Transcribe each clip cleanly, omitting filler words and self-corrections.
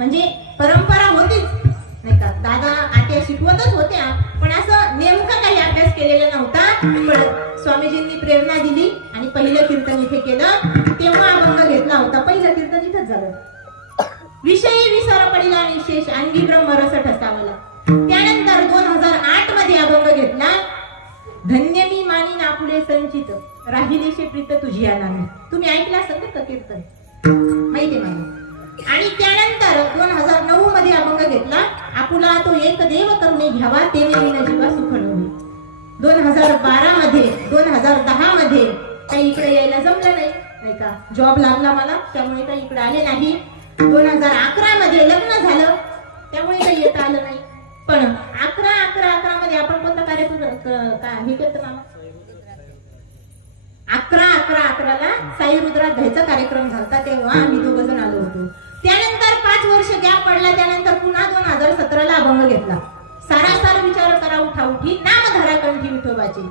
म्हणजे परंपरा होतीच नाही का, दादा आट्या शिकवतच होत्या, पण असं नेमका काही अभ्यास केलेला नव्हता. पण स्वामीजींनी प्रेरणा दिली आणि पहिलं कीर्तन इथे केलं, तेव्हा अभंग घेतला होता. पहिलं कीर्तन इथंच झालं. विषयी विसर पडिला निशेष अंगी ब्रह्मरस ठसावला. त्यानंतर 2008 मध्ये अभंग घेतला, धन्य मी मानी आपुले संचित राहिलेशे प्रीत तुझी नामी. तुम्ही ऐकला असेल का कीर्तन, माहिती मला. आणि त्यानंतर 2009 मध्ये अभंग घेतला, आपुला तो एक देव करुणे घ्यावा तेने विना जीवा सुख नव्हे. 2012 मध्ये 2010 मध्ये काही इकडे यायला जमलं नाही का, जॉब लागला मला, त्यामुळे काही इकडे आले नाही. 2011 मध्ये लग्न झालं, त्यामुळे काही येता आलं नाही. पण 11 मध्ये आपण कोणता कार्यक्रम हे करतो मामा, 11/11 साई रुद्रात घ्यायचा कार्यक्रम झाला, तेव्हा आम्ही 2 जण आलो होतो. त्यानंतर 5 वर्ष गॅप पडला. त्यानंतर पुन्हा 2017 अभंग घेतला, सारासार विचार करा उठा उठी नामधारा कंठी विठोबाची.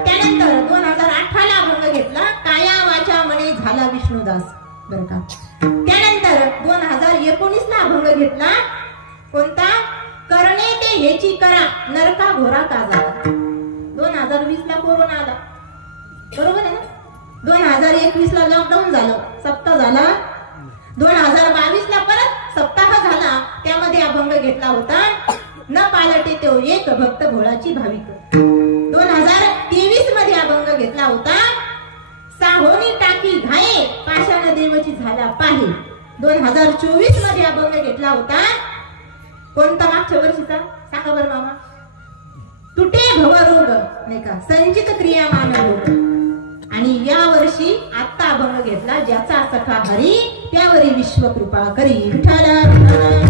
त्यानंतर 2018 अभंग घेतला, काया वाचा मने झाला विष्णुदास, बरं का. त्यानंतर 2019 अभंग घेतला, कोणता, करणे ते हेची करा नरका घोरा का झाला. 2020 कोरोना आला, बरोबर आहे ना. 2021 लॉकडाऊन झालं, सप्ताह झाला. 2022 परत सप्ताह झाला, त्यामध्ये अभंग घेतला होता, न पालटे तो एक भक्त भोळाची भाविक. 2023 मध्ये अभंग घेतला होता, साहोनी टाकी घाये पाषाण देवची झाला पाहे. 2024 मध्ये अभंग घेतला होता, कोणता, मागच्या वर्षीचा सांगा बरं मामा, तुटे भवरोग नाही का, संचित क्रिया मानव. आणि या वर्षी आता अभंग घेतला, ज्याचा सखा हरी त्यावरी विश्वकृपा करी विठ्ठला.